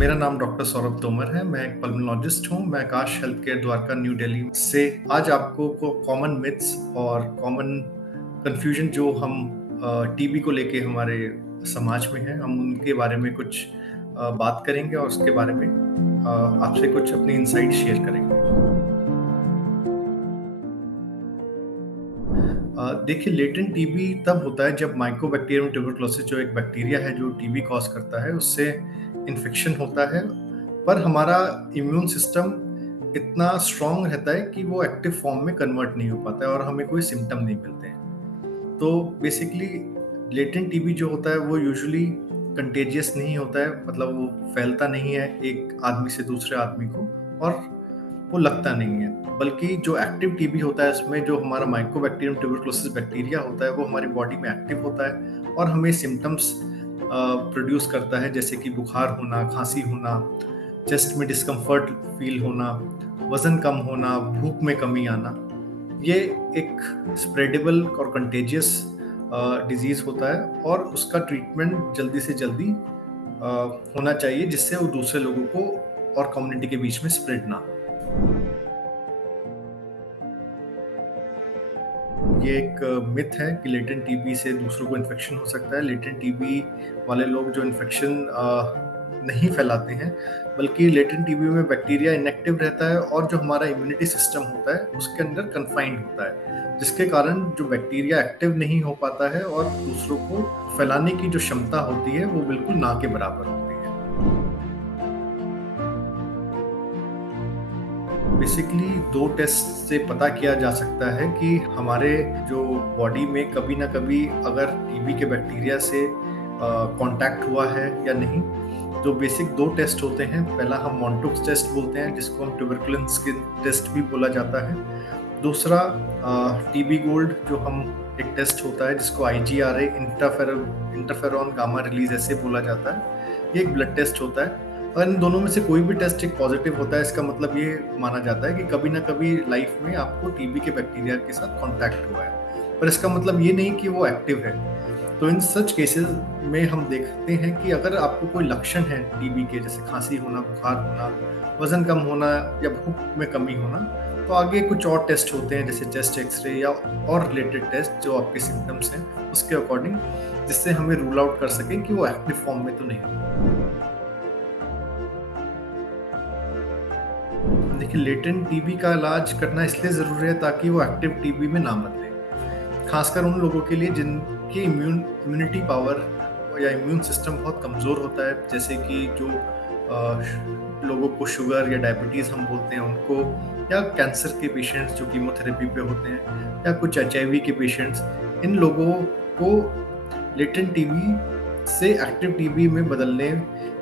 मेरा नाम डॉक्टर सौरभ तोमर है। मैं एक पल्मोलॉजिस्ट हूँ। मैं Aakash health care Dwarka new Delhi से आज आपको कॉमन मिथ्स और कॉमन कंफ्यूजन जो हम टीबी को लेके हमारे समाज में है, हम उनके बारे में कुछ बात करेंगे और उसके बारे में आपसे कुछ अपनी इंसाइट शेयर करेंगे। देखिए, लेटेंट टीबी तब होता है जब माइकोबैक्टीरियम ट्यूबरकुलोसिस जो एक बैक्टीरिया है जो टीबी कॉज करता है, उससे इन्फेक्शन होता है, पर हमारा इम्यून सिस्टम इतना स्ट्रांग रहता है कि वो एक्टिव फॉर्म में कन्वर्ट नहीं हो पाता है और हमें कोई सिम्टम नहीं मिलते हैं। तो बेसिकली लेटेंट टीबी जो होता है वो यूजुअली कंटेजियस नहीं होता है, मतलब वो फैलता नहीं है एक आदमी से दूसरे आदमी को, और वो लगता नहीं है। बल्कि जो एक्टिव टीबी होता है उसमें जो हमारा माइकोबैक्टीरियम ट्यूबरकुलोसिस बैक्टीरिया होता है वो हमारी बॉडी में एक्टिव होता है और हमें सिम्टम्स प्रोड्यूस करता है, जैसे कि बुखार होना, खांसी होना, चेस्ट में डिस्कम्फर्ट फील होना, वजन कम होना, भूख में कमी आना। ये एक स्प्रेडेबल और कंटेजियस डिजीज होता है और उसका ट्रीटमेंट जल्दी से जल्दी होना चाहिए, जिससे वो दूसरे लोगों को और कम्युनिटी के बीच में स्प्रेड ना हो। ये एक मिथ है कि लेटेंट टीबी से दूसरों को इन्फेक्शन हो सकता है। लेटेंट टीबी वाले लोग जो इन्फेक्शन नहीं फैलाते हैं, बल्कि लेटेंट टीबी में बैक्टीरिया इनएक्टिव रहता है और जो हमारा इम्यूनिटी सिस्टम होता है उसके अंदर कन्फाइंड होता है, जिसके कारण जो बैक्टीरिया एक्टिव नहीं हो पाता है और दूसरों को फैलाने की जो क्षमता होती है वो बिल्कुल ना के बराबर होती है। बेसिकली 2 टेस्ट से पता किया जा सकता है कि हमारे जो बॉडी में कभी ना कभी अगर टीबी के बैक्टीरिया से कांटेक्ट हुआ है या नहीं। जो बेसिक 2 टेस्ट होते हैं, पहला हम मॉन्टुक्स टेस्ट बोलते हैं, जिसको हम ट्यूबरकुलिन स्किन टेस्ट भी बोला जाता है। दूसरा टीबी गोल्ड जो हम एक टेस्ट होता है जिसको IgRA इंटरफेरॉन गामा रिलीज ऐसे बोला जाता है। ये एक ब्लड टेस्ट होता है। और इन दोनों में से कोई भी टेस्ट एक पॉजिटिव होता है, इसका मतलब ये माना जाता है कि कभी ना कभी लाइफ में आपको टीबी के बैक्टीरिया के साथ कांटेक्ट हुआ है, पर इसका मतलब ये नहीं कि वो एक्टिव है। तो इन सच केसेस में हम देखते हैं कि अगर आपको कोई लक्षण है टीबी के, जैसे खांसी होना, बुखार होना, वजन कम होना या भूख में कमी होना, तो आगे कुछ और टेस्ट होते हैं जैसे चेस्ट एक्सरे या और रिलेटेड टेस्ट जो आपके सिम्टम्स हैं उसके अकॉर्डिंग, जिससे हमें रूल आउट कर सकें कि वो एक्टिव फॉर्म में तो नहीं। देखिए, लेटेंट टीबी का इलाज करना इसलिए ज़रूरी है ताकि वो एक्टिव टीबी में ना बदले, खासकर उन लोगों के लिए जिनकी इम्यूनिटी पावर या इम्यून सिस्टम बहुत कमज़ोर होता है, जैसे कि जो लोगों को शुगर या डायबिटीज़ हम बोलते हैं उनको, या कैंसर के पेशेंट्स जो कीमोथेरेपी पे होते हैं, या कुछ HIV के पेशेंट्स। इन लोगों को लेटेंट टीबी से एक्टिव टीबी में बदलने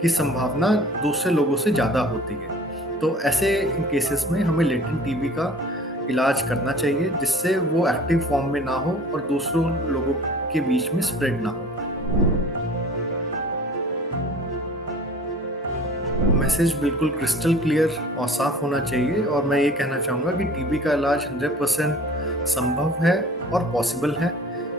की संभावना दूसरे लोगों से ज़्यादा होती है। तो ऐसे केसेस में हमें लेटेंट टीबी का इलाज करना चाहिए, जिससे वो एक्टिव फॉर्म में ना हो और दूसरों लोगों के बीच में स्प्रेड ना हो। मैसेज बिल्कुल क्रिस्टल क्लियर और साफ होना चाहिए, और मैं ये कहना चाहूँगा कि टीबी का इलाज 100% संभव है और पॉसिबल है।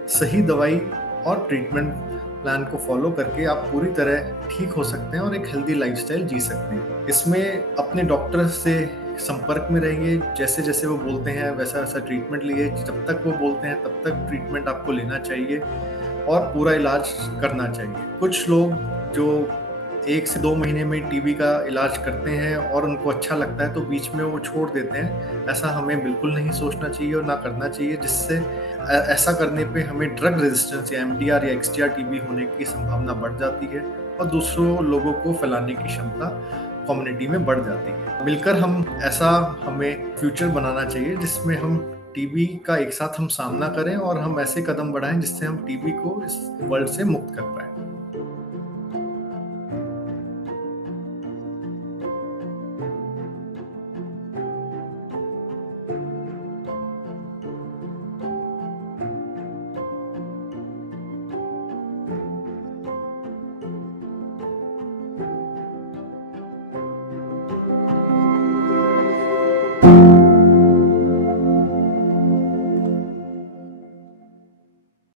सही दवाई और ट्रीटमेंट प्लान को फॉलो करके आप पूरी तरह ठीक हो सकते हैं और एक हेल्दी लाइफस्टाइल जी सकते हैं। इसमें अपने डॉक्टर से संपर्क में रहिए, जैसे जैसे वो बोलते हैं वैसा वैसा ट्रीटमेंट लिए। जब तक वो बोलते हैं तब तक ट्रीटमेंट आपको लेना चाहिए और पूरा इलाज करना चाहिए। कुछ लोग जो 1 से 2 महीने में टीबी का इलाज करते हैं और उनको अच्छा लगता है तो बीच में वो छोड़ देते हैं। ऐसा हमें बिल्कुल नहीं सोचना चाहिए और ना करना चाहिए, जिससे ऐसा करने पे हमें ड्रग रेजिस्टेंस या MDR या XDR टीबी होने की संभावना बढ़ जाती है और दूसरों लोगों को फैलाने की क्षमता कम्युनिटी में बढ़ जाती है। मिलकर हमें फ्यूचर बनाना चाहिए जिसमें हम टीबी का एक साथ हम सामना करें और हम ऐसे कदम बढ़ाएं जिससे हम टीबी को इस वर्ल्ड से मुक्त कर पाएं।